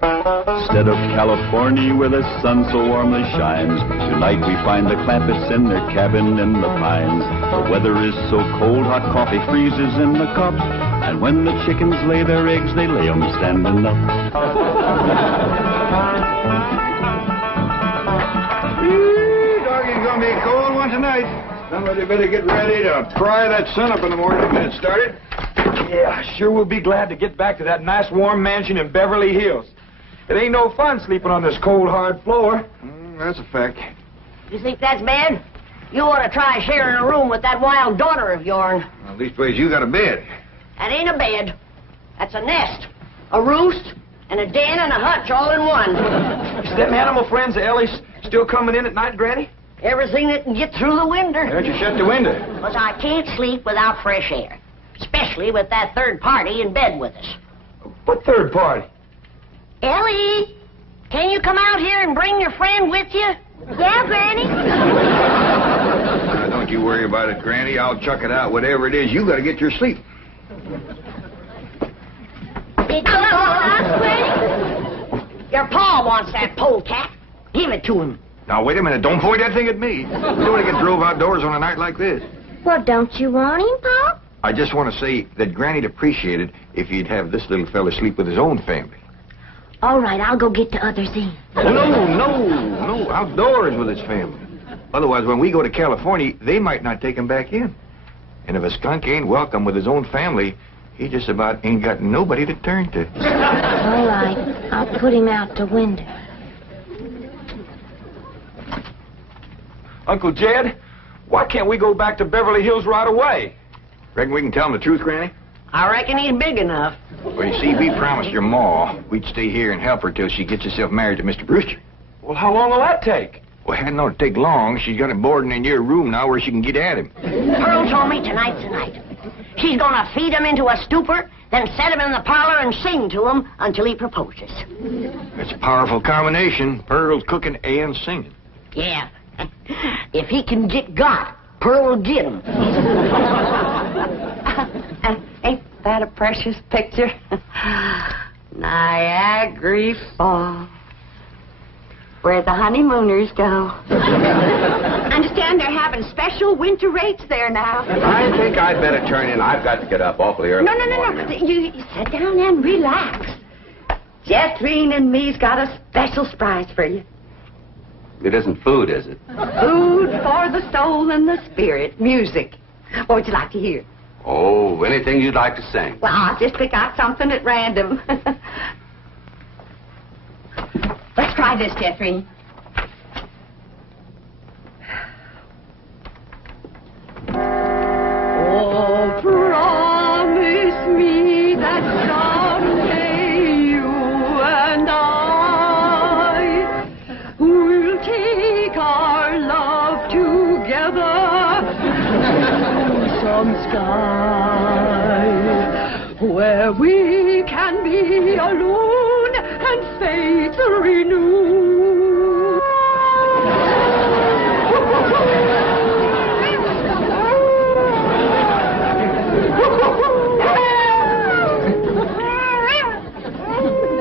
Instead of California where the sun so warmly shines, tonight we find the Clampetts in their cabin in the pines. The weather is so cold, hot coffee freezes in the cups, and when the chickens lay their eggs, they lay 'em standing up. Doggy's gonna be a cold one tonight. Somebody better get ready to fry that sun up in the morning to get it started. Yeah, sure we'll be glad to get back to that nice warm mansion in Beverly Hills. It ain't no fun sleeping on this cold, hard floor. That's a fact. You think that's bad? You ought to try sharing a room with that wild daughter of yours. Well, leastways you got a bed. That ain't a bed. That's a nest, a roost, and a den and a hutch all in one. Is them animal friends of Ellie's still coming in at night, Granny? Everything that can get through the window. Why'd you shut the window? Because I can't sleep without fresh air. Especially with that third party in bed with us. What third party? Ellie, can you come out here and bring your friend with you? Yeah, Granny. Don't you worry about it, Granny. I'll chuck it out. Whatever it is, you got to get your sleep. Did you ask, Granny? Your pa wants that polecat. Give it to him. Now, wait a minute. Don't point that thing at me. You don't want to get drove outdoors on a night like this. Well, don't you want him, Pa? I just want to say that Granny'd appreciate it if he'd have this little fella sleep with his own family. All right, I'll go get the others in. Oh, no. Outdoors with his family. Otherwise, when we go to California, they might not take him back in. And if a skunk ain't welcome with his own family, he just about ain't got nobody to turn to. All right, I'll put him out the window. Uncle Jed, why can't we go back to Beverly Hills right away? Reckon we can tell him the truth, Granny? I reckon he's big enough. Well, you see, we promised your ma we'd stay here and help her till she gets herself married to Mr. Brewster. Well, how long will that take? Well, it hadn't ought to take long. She's got him boarding in your room now where she can get at him. Pearl told me tonight's the night. She's gonna feed him into a stupor, then set him in the parlor and sing to him until he proposes. That's a powerful combination. Pearl's cooking and singing. Yeah. If he can get God, Pearl will get him. Ain't that a precious picture? Niagara Falls, where the honeymooners go. Understand they're having special winter rates there now. I think I'd better turn in. I've got to get up awfully early. No. You sit down and relax. Jethrine and me's got a special surprise for you. It isn't food, is it? Food for the soul and the spirit. Music. What would you like to hear? Oh, anything you'd like to sing. Well, I'll just pick out something at random. Let's try this, Jeffrey. Oh, promise me that someday you and I will take our love together to some sky where we can be alone and faith renewed.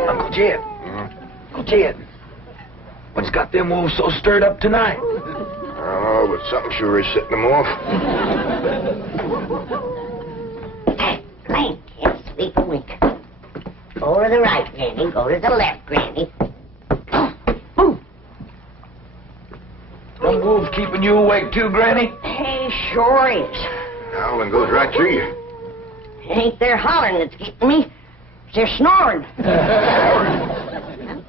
Uncle Jed. Uncle Jed. What's got them wolves so stirred up tonight? Oh, but something sure is setting them off. Blink, can't sleep a wink. Go to the right, Granny. Go to the left, Granny. Boom. Them wolves keeping you awake too, Granny? He sure is. Howling goes right through you. It ain't their hollering that's getting me. It's their snoring.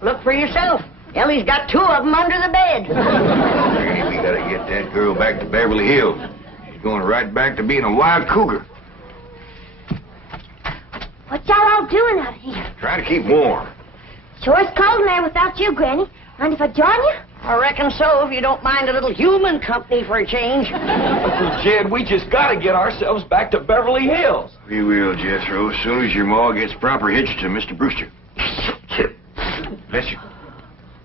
Look for yourself. Ellie's got two of them under the bed. Granny, we gotta get that girl back to Beverly Hills. She's going right back to being a wild cougar. What y'all all doing out here? Trying to keep warm. Sure it's cold in there without you, Granny. Mind if I join you? I reckon so, if you don't mind a little human company for a change. Uncle Jed, we just got to get ourselves back to Beverly Hills. We will, Jethro, as soon as your ma gets proper hitched to Mr. Brewster. Bless you.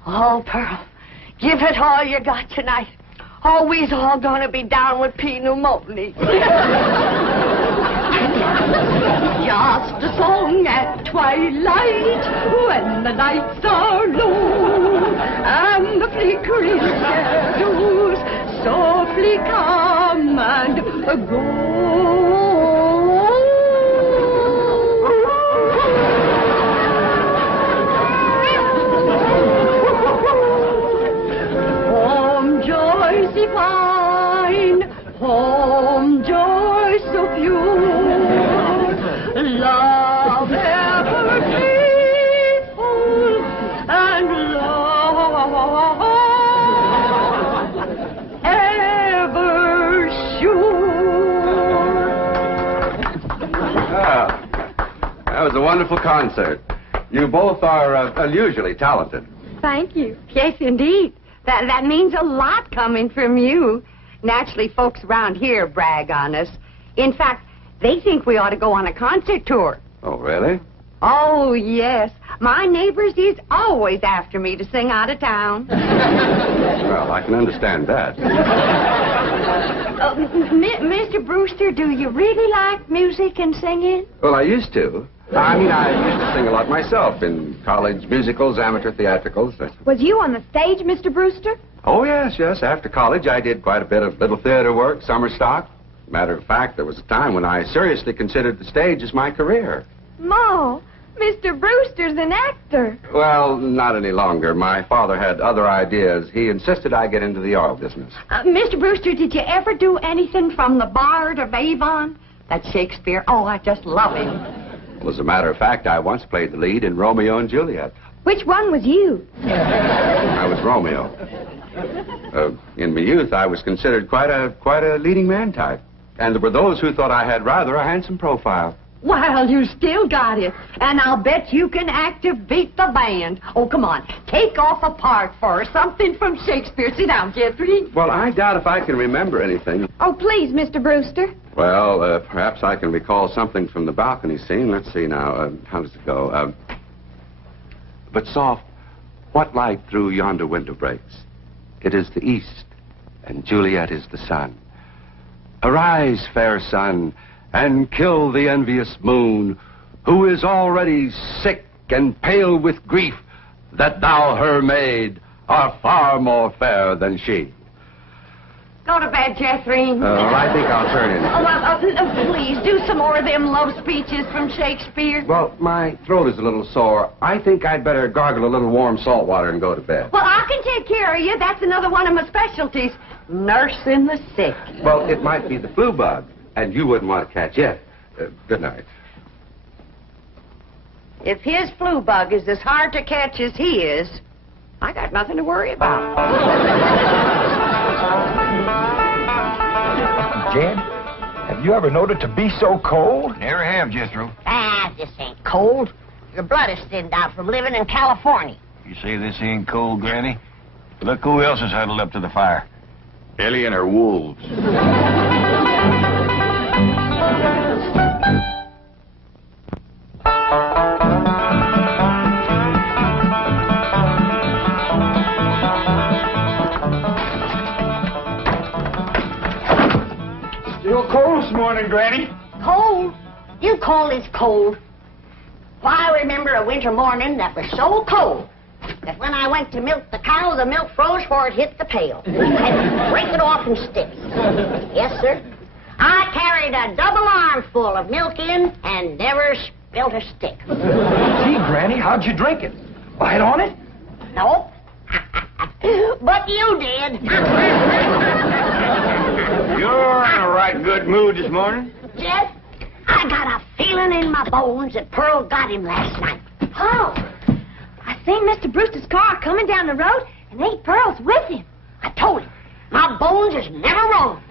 Oh, Pearl, give it all you got tonight. Oh, we's all gonna be down with pneumonia. Just a song at twilight when the nights are low and the flickering shadows softly come and go. Home joys divine, home joys so pure, love ever faithful and love ever sure. That was a wonderful concert. You both are unusually talented. Thank you. Yes, indeed. That means a lot coming from you. Naturally, folks around here brag on us. In fact, they think we ought to go on a concert tour. Oh, really? Oh, yes. My neighbors is always after me to sing out of town. Well, I can understand that. Mr. Brewster, do you really like music and singing? Well, I used to. I mean, I used to sing a lot myself in college musicals, amateur theatricals. Was you on the stage, Mr. Brewster? Oh, yes. After college, I did quite a bit of little theater work, summer stock. Matter of fact, there was a time when I seriously considered the stage as my career. Ma, Mr. Brewster's an actor. Well, not any longer. My father had other ideas. He insisted I get into the oil business. Mr. Brewster, did you ever do anything from The Bard of Avon? That's Shakespeare. Oh, I just love him. Well, as a matter of fact, I once played the lead in Romeo and Juliet. Which one was you? I was Romeo. In my youth, I was considered quite a leading man type. And there were those who thought I had rather a handsome profile. Well, you still got it. And I'll bet you can act to beat the band. Oh, come on. Take off a part for us. Something from Shakespeare. Sit down, Jeffrey. Well, I doubt if I can remember anything. Oh, please, Mr. Brewster. Well, perhaps I can recall something from the balcony scene. Let's see now. How does it go? But soft, what light through yonder window breaks? It is the east, and Juliet is the sun. Arise, fair sun, and kill the envious moon, who is already sick and pale with grief, that thou, her maid, art far more fair than she. Go to bed, Jeffrey. Well, I think I'll turn in. Oh, well, please, do some more of them love speeches from Shakespeare. Well, my throat is a little sore. I think I'd better gargle a little warm salt water and go to bed. Well, I can take care of you. That's another one of my specialties. Nursing the sick. Well, it might be the flu bug, and you wouldn't want to catch it. Good night. If his flu bug is as hard to catch as he is, I got nothing to worry about. Jed, have you ever known it to be so cold? Never have, Jethro. This ain't cold. Your blood is thinned out from living in California. You say this ain't cold, Granny? Look who else is huddled up to the fire. Ellie and her wolves. Still cold this morning, Granny. Cold? You call this cold? Why, I remember a winter morning that was so cold that when I went to milk the cow, the milk froze before it hit the pail. I had to break it off in sticks. Yes, sir. I carried a double armful of milk in and never spilt a stick. Gee, Granny, how'd you drink it? Bite on it? Nope. But you did. You're in a right good mood this morning. Jed, I got a feeling in my bones that Pearl got him last night. Oh, I seen Mr. Brewster's car coming down the road, and Aunt Pearl's with him. I told him, my bones is never wrong.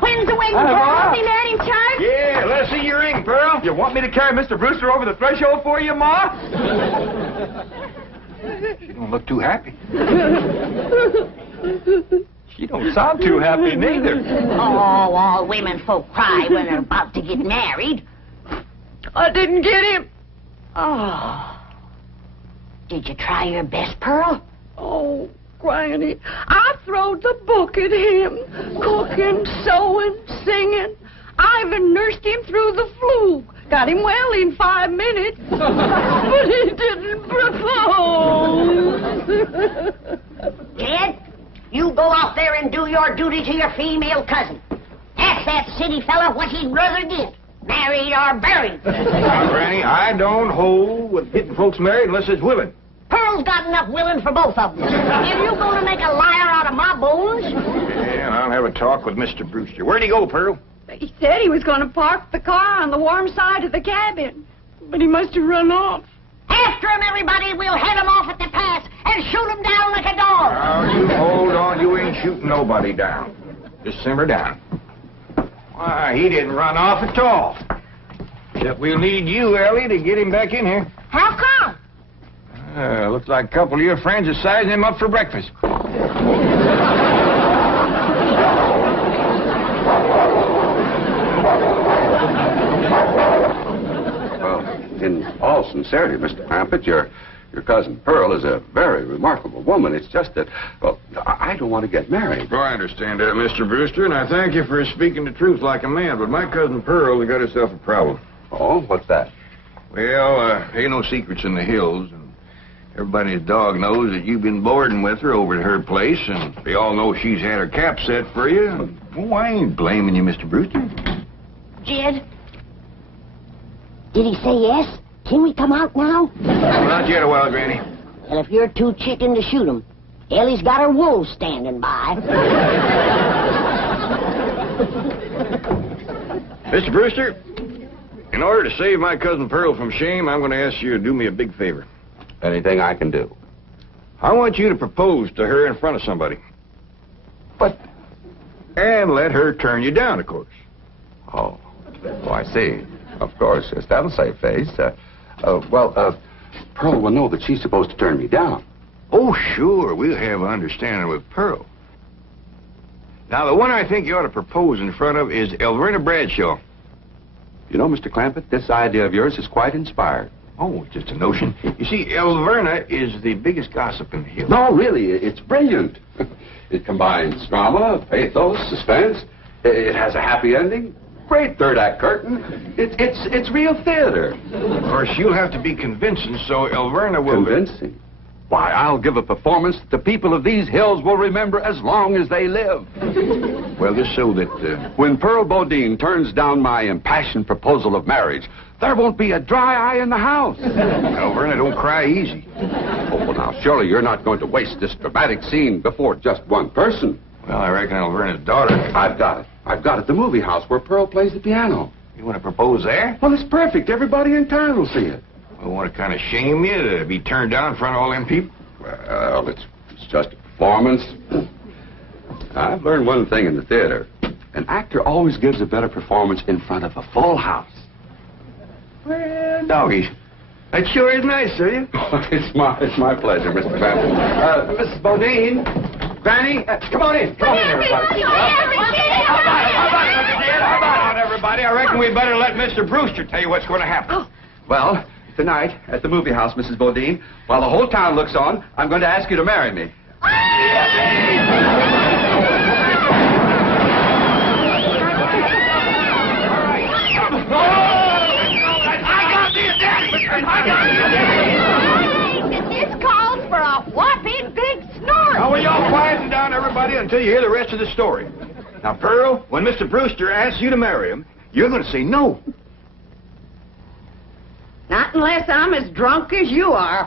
When's the wedding, Pearl? I'll be married in church. Yeah, let's see your ring, Pearl. You want me to carry Mr. Brewster over the threshold for you, Ma? You don't look too happy. She don't sound too happy neither. Oh, all women folk cry when they're about to get married. I didn't get him. Oh. Did you try your best, Pearl? Oh, Granny, I throwed the book at him. Cooking, sewing, singing. I even nursed him through the flu. Got him well in 5 minutes. But he didn't propose. Jed, you go out there and do your duty to your female cousin. Ask that city fella what he'd rather get, married or buried. Now, Granny, I don't hold with getting folks married unless it's willing. Pearl's got enough willing for both of them. If you're going to make a liar out of my bones... Yeah, I'll have a talk with Mr. Brewster. Where'd he go, Pearl? He said he was going to park the car on the warm side of the cabin. But he must have run off. After him, everybody. We'll head him off at the pass and shoot him down like a dog. Now, you hold on. You ain't shooting nobody down. Just simmer down. Why, he didn't run off at all. Except we'll need you, Ellie, to get him back in here. How come? Looks like a couple of your friends are sizing him up for breakfast. Well, in all sincerity, Mr. Crampett, your cousin Pearl is a very remarkable woman. It's just that, well, I don't want to get married. Oh, I understand that, Mr. Brewster, and I thank you for speaking the truth like a man, but my cousin Pearl has got herself a problem. Oh, what's that? Well, ain't no secrets in the hills, and everybody's dog knows that you've been boarding with her over at her place, and they all know she's had her cap set for you. And, oh, I ain't blaming you, Mr. Brewster. Jed? Did he say yes? Can we come out now? Not yet a while, Granny. Well, if you're too chicken to shoot him, Ellie's got her wolves standing by. Mr. Brewster, in order to save my cousin Pearl from shame, I'm going to ask you to do me a big favor. Anything I can do. I want you to propose to her in front of somebody. But, And let her turn you down, of course. oh, I see. Of course, yes, that'll save face. Pearl will know that she's supposed to turn me down. Oh, sure, we'll have an understanding with Pearl. Now, the one I think you ought to propose in front of is Elverna Bradshaw. You know, Mr. Clampett, this idea of yours is quite inspired. Oh, it's just a notion. You see, Elverna is the biggest gossip in the hills. No, really, it's brilliant. It combines drama, pathos, suspense. It has a happy ending. Great third-act curtain. It's real theater. Of course, you'll have to be convincing, so Elverna will... Convincing? Why, I'll give a performance that the people of these hills will remember as long as they live. Well, just so that... When Pearl Bodine turns down my impassioned proposal of marriage, there won't be a dry eye in the house. Elverna, don't cry easy. Oh, well, now, surely you're not going to waste this dramatic scene before just one person. Well, I reckon Elverna's daughter... I've got it. I've got it at the movie house where Pearl plays the piano. You want to propose there? Well, it's perfect. Everybody in town will see it. I want to kind of shame you to be turned down in front of all them people? Well, it's just a performance. I've learned one thing in the theater. An actor always gives a better performance in front of a full house. Well, doggies, that sure is nice, sir. You? It's my pleasure, Mr. Clampett. Mrs. Bodine, Granny, come on in. Come on in, everybody. How about it, everybody? I reckon we'd better let Mr. Brewster tell you what's going to happen. Oh. Well, tonight, at the movie house, Mrs. Bodine, while the whole town looks on, I'm going to ask you to marry me. This calls for a whopping big snort. Now, will y'all quieten down, everybody, until you hear the rest of the story. Now, Pearl, when Mr. Brewster asks you to marry him, you're going to say no. Not unless I'm as drunk as you are.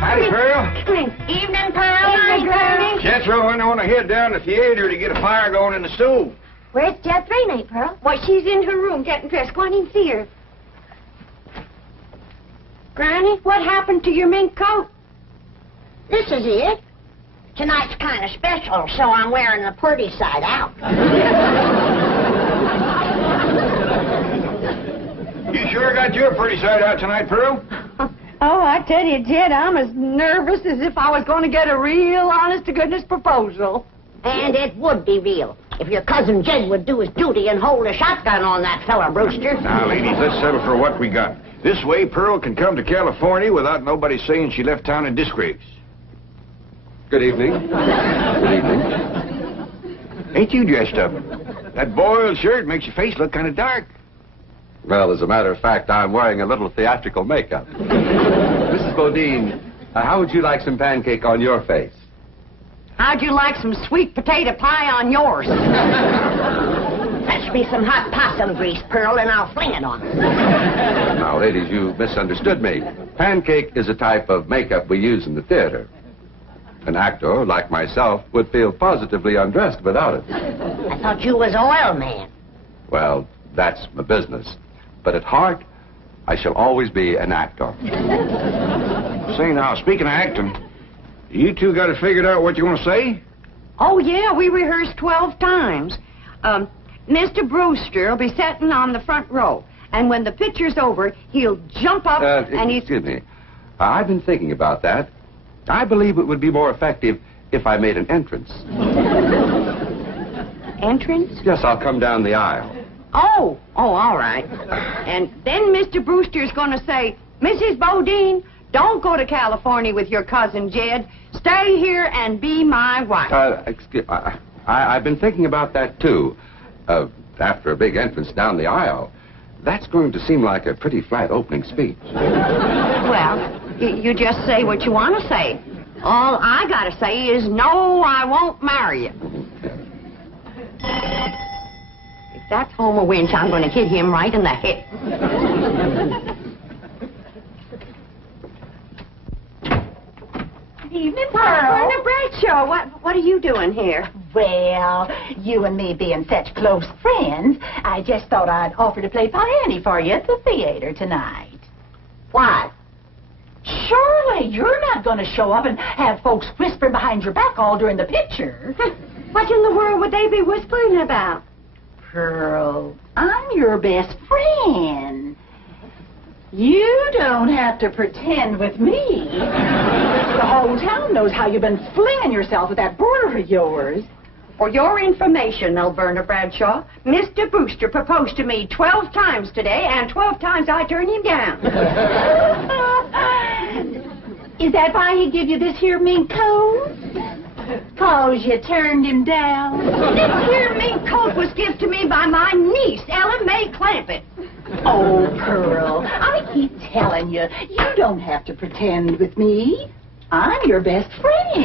Howdy, Pearl. Evening, Pearl. Evening, Granny. Jethro and I want to head down to the theater to get a fire going in the stove. Where's Jethro, Aunt Pearl? Why, she's in her room getting dressed. Go on in and see her. Granny, what happened to your mink coat? This is it. tonight's kind of special, so I'm wearing the pretty side out. You sure got your pretty side out tonight, Pearl? Oh, I tell you, Jed, I'm as nervous as if I was going to get a real honest-to-goodness proposal. And it would be real if your cousin Jed would do his duty and hold a shotgun on that fella, Brewster. Now, ladies, let's settle for what we got. This way, Pearl can come to California without nobody saying she left town in disgrace. Good evening. Good evening. Ain't you dressed up? That boiled shirt makes your face look kind of dark. Well, as a matter of fact, I'm wearing a little theatrical makeup. Mrs. Bodine, how would you like some pancake on your face? How'd you like some sweet potato pie on yours? Fetch me some hot possum grease, Pearl, and I'll fling it on her. Now, ladies, you misunderstood me. Pancake is a type of makeup we use in the theater. An actor, like myself, would feel positively undressed without it. I thought you was oil man. Well, that's my business. But at heart, I shall always be an actor. Say now, speaking of acting, you two got it figured out what you want to say? Oh, yeah, we rehearsed 12 times. Mr. Brewster will be sitting on the front row. And when the picture's over, he'll jump up and he's... Excuse me. I've been thinking about that. I believe it would be more effective if I made an entrance. Entrance? Yes, I'll come down the aisle. Oh, all right. And then Mr. Brewster's going to say, Mrs. Bodine, don't go to California with your cousin Jed. Stay here and be my wife. I've been thinking about that, too. After a big entrance down the aisle, that's going to seem like a pretty flat opening speech. Well, you just say what you want to say. All I got to say is, no, I won't marry you. If that's Homer Winch, I'm going to hit him right in the head. Good evening, Pearl. Brenda Bradshaw, what are you doing here? Well, you and me being such close friends, I just thought I'd offer to play Piany for you at the theater tonight. Why? Surely you're not going to show up and have folks whispering behind your back all during the picture. What in the world would they be whispering about? Pearl, I'm your best friend. You don't have to pretend with me. The whole town knows how you've been flinging yourself with that brother of yours. For your information, Alverna Bradshaw, Mr. Brewster proposed to me 12 times today, and 12 times I turned him down. Is that why he give you this here mink coat? 'Cause you turned him down? This here mink coat was given to me by my niece, Ellen May Clampett. Oh, Pearl, I keep telling you, you don't have to pretend with me. I'm your best friend.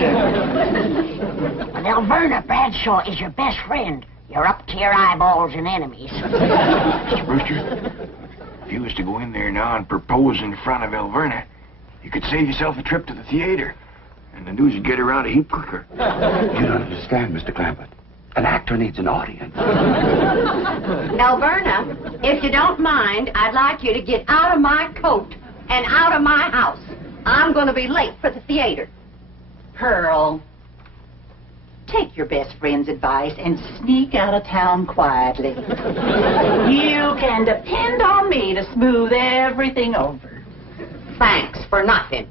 When Alverna Bradshaw is your best friend, you're up to your eyeballs in enemies. Mr. Brewster, if you was to go in there now and propose in front of Alverna, you could save yourself a trip to the theater. And the news would get around a heap quicker. You don't understand, Mr. Clampett. An actor needs an audience. Alverna, if you don't mind, I'd like you to get out of my coat and out of my house. I'm going to be late for the theater. Pearl, take your best friend's advice and sneak out of town quietly. You can depend on me to smooth everything over. Thanks for nothing.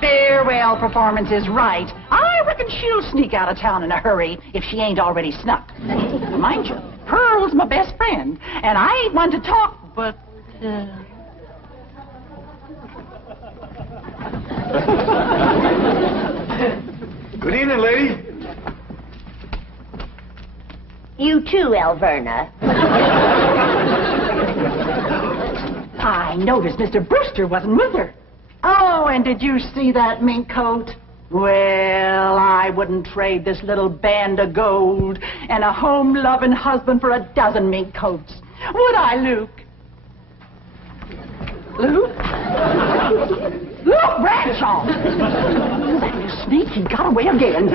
Farewell performance is right. I reckon she'll sneak out of town in a hurry if she ain't already snuck. Mind you, Pearl's my best friend, and I ain't one to talk, but... Good evening, lady. You too, Alverna. I noticed Mr. Brewster wasn't with her. Oh, and did you see that mink coat? Well, I wouldn't trade this little band of gold and a home-loving husband for a dozen mink coats. Would I, Luke? Luke? Luke Bradshaw! That you sneak, he got away again.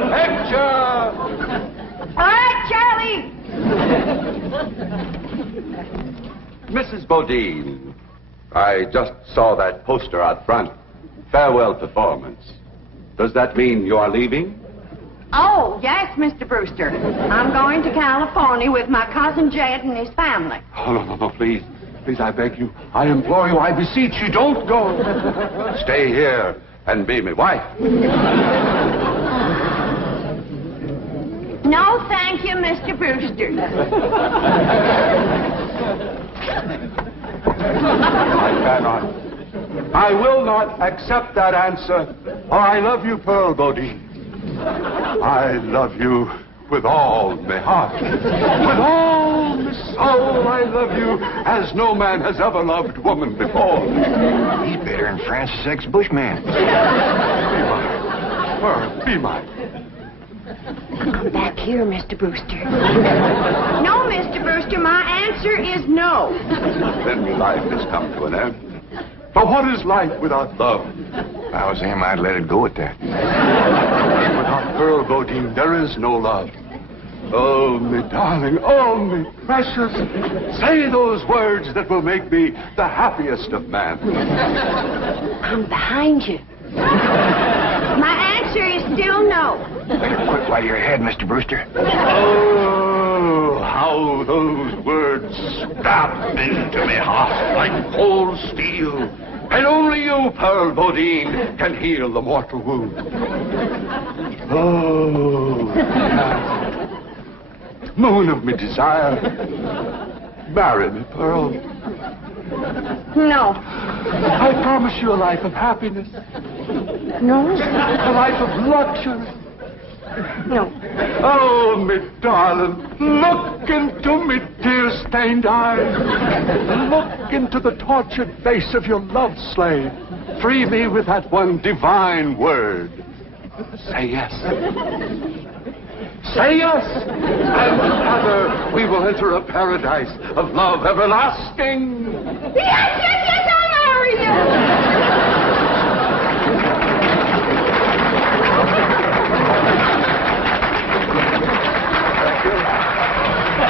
the picture! All right, Charlie. Mrs. Bodine, I just saw that poster out front. Farewell performance. Does that mean you are leaving? Oh, yes, Mr. Brewster. I'm going to California with my cousin Jed and his family. Oh, no, please. Please, I beg you. I implore you. I beseech you. Don't go. Stay here and be my wife. No, thank you, Mr. Brewster. I cannot. I will not accept that answer. Oh, I love you, Pearl Bodine. I love you with all my heart. With all my soul, I love you as no man has ever loved woman before. He's better than Francis X. Bushman. Be mine. Pearl, be mine. Come back here, Mr. Brewster. No, Mr. Brewster, my answer is no. Then your life has come to an end. But what is life without love? If I was him, I'd let it go at that. Without Pearl Bodine, there is no love. Oh, me darling, oh, me precious. Say those words that will make me the happiest of men. I'm behind you. My answer is still no. Better quit while you're ahead, Mr. Brewster. Oh, how those words stab into me heart like cold steel. And only you, Pearl Bodine, can heal the mortal wound. Oh, moon of me desire, marry me, Pearl. No. I promise you a life of happiness, No. a life of luxury. No. Oh, me darling, look into me tear-stained eyes. Look into the tortured face of your love slave. Free me with that one divine word. Say yes. Say yes, and together we will enter a paradise of love everlasting. Yes, I'll marry you.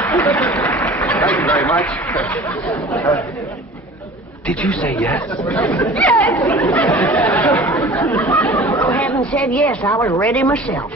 Thank you very much. Did you say yes? Yes. I haven't said yes. I was ready myself.